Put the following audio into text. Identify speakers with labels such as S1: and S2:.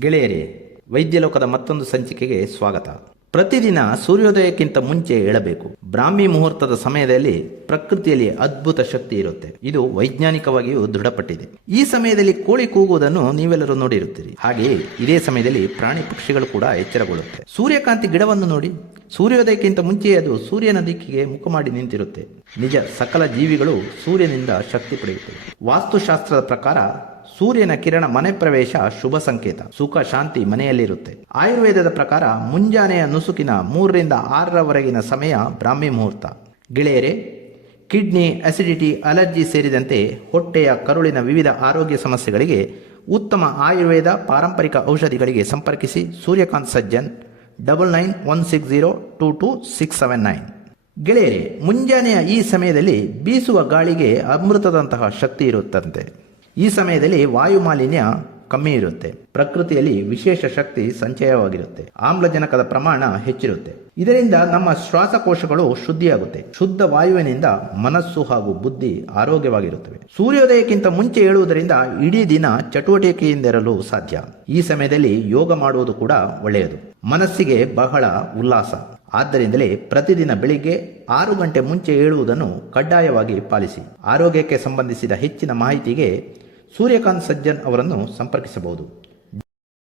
S1: ಗೆಳೆಯರೇ, ವೈದ್ಯಲೋಕದ ಮತ್ತೊಂದು ಸಂಚಿಕೆಗೆ ಸ್ವಾಗತ. ಪ್ರತಿದಿನ ಸೂರ್ಯೋದಯಕ್ಕಿಂತ ಮುಂಚೆ ಏಳಬೇಕು. ಬ್ರಾಹ್ಮಿ ಮುಹೂರ್ತದ ಸಮಯದಲ್ಲಿ ಪ್ರಕೃತಿಯಲ್ಲಿ ಅದ್ಭುತ ಶಕ್ತಿ ಇರುತ್ತೆ. ಇದು ವೈಜ್ಞಾನಿಕವಾಗಿಯೂ ದೃಢಪಟ್ಟಿದೆ. ಈ ಸಮಯದಲ್ಲಿ ಕೋಳಿ ಕೂಗುವುದನ್ನು ನೀವೆಲ್ಲರೂ ನೋಡಿರುತ್ತೀರಿ. ಹಾಗೆಯೇ ಇದೇ ಸಮಯದಲ್ಲಿ ಪ್ರಾಣಿ ಪಕ್ಷಿಗಳು ಕೂಡ ಎಚ್ಚರಗೊಳ್ಳುತ್ತೆ. ಸೂರ್ಯಕಾಂತಿ ಗಿಡವನ್ನು ನೋಡಿ. ಸೂರ್ಯೋದಯಕ್ಕಿಂತ ಮುಂಚೆ ಅದು ಸೂರ್ಯನ ದಿಕ್ಕಿಗೆ ಮುಖ ಮಾಡಿ ನಿಂತಿರುತ್ತೆ. ನಿಜ ಸಕಲ ಜೀವಿಗಳು ಸೂರ್ಯನಿಂದ ಶಕ್ತಿ ಪಡೆಯುತ್ತವೆ. ವಾಸ್ತುಶಾಸ್ತ್ರದ ಪ್ರಕಾರ ಸೂರ್ಯನ ಕಿರಣ ಮನೆ ಪ್ರವೇಶ ಶುಭ ಸಂಕೇತ, ಸುಖ ಶಾಂತಿ ಮನೆಯಲ್ಲಿರುತ್ತೆ. ಆಯುರ್ವೇದದ ಪ್ರಕಾರ ಮುಂಜಾನೆಯ ನುಸುಕಿನ ಮೂರರಿಂದ ಆರರವರೆಗಿನ ಸಮಯ ಬ್ರಾಹ್ಮಿ ಮುಹೂರ್ತ. ಗೆಳೆಯರೆ, ಕಿಡ್ನಿ ಅಸಿಡಿಟಿ ಅಲರ್ಜಿ ಸೇರಿದಂತೆ ಹೊಟ್ಟೆಯ ಕರುಳಿನ ವಿವಿಧ ಆರೋಗ್ಯ ಸಮಸ್ಯೆಗಳಿಗೆ ಉತ್ತಮ ಆಯುರ್ವೇದ ಪಾರಂಪರಿಕ ಔಷಧಿಗಳಿಗೆ ಸಂಪರ್ಕಿಸಿ Suryakant Sajjan double nine one six zero two two six seven nine ಗೆಳೆಯರೇ, ಮುಂಜಾನೆಯ ಈ ಸಮಯದಲ್ಲಿ ಬೀಸುವ ಗಾಳಿಗೆ ಅಮೃತದಂತಹ ಶಕ್ತಿ ಇರುತ್ತಂತೆ. ಈ ಸಮಯದಲ್ಲಿ ವಾಯು ಮಾಲಿನ್ಯ ಕಮ್ಮಿ ಇರುತ್ತೆ. ಪ್ರಕೃತಿಯಲ್ಲಿ ವಿಶೇಷ ಶಕ್ತಿ ಸಂಚಯವಾಗಿರುತ್ತೆ. ಆಮ್ಲಜನಕದ ಪ್ರಮಾಣ ಹೆಚ್ಚಿರುತ್ತೆ. ಇದರಿಂದ ನಮ್ಮ ಶ್ವಾಸಕೋಶಗಳು ಶುದ್ಧಿಯಾಗುತ್ತೆ. ಶುದ್ಧ ವಾಯುವಿನಿಂದ ಮನಸ್ಸು ಹಾಗೂ ಬುದ್ಧಿ ಆರೋಗ್ಯವಾಗಿರುತ್ತವೆ. ಸೂರ್ಯೋದಯಕ್ಕಿಂತ ಮುಂಚೆ ಏಳುವುದರಿಂದ ಇಡೀ ದಿನ ಚಟುವಟಿಕೆಯಿಂದಿರಲು ಸಾಧ್ಯ. ಈ ಸಮಯದಲ್ಲಿ ಯೋಗ ಮಾಡುವುದು ಕೂಡ ಒಳ್ಳೆಯದು. ಮನಸ್ಸಿಗೆ ಬಹಳ ಉಲ್ಲಾಸ. ಆದ್ದರಿಂದಲೇ ಪ್ರತಿದಿನ ಬೆಳಿಗ್ಗೆ ಆರು ಗಂಟೆ ಮುಂಚೆ ಏಳುವುದನ್ನು ಕಡ್ಡಾಯವಾಗಿ ಪಾಲಿಸಿ. ಆರೋಗ್ಯಕ್ಕೆ ಸಂಬಂಧಿಸಿದ ಹೆಚ್ಚಿನ ಮಾಹಿತಿಗೆ ಸೂರ್ಯಕಾಂತ್ ಸಜ್ಜನ್ ಅವರನ್ನು ಸಂಪರ್ಕಿಸಬಹುದು.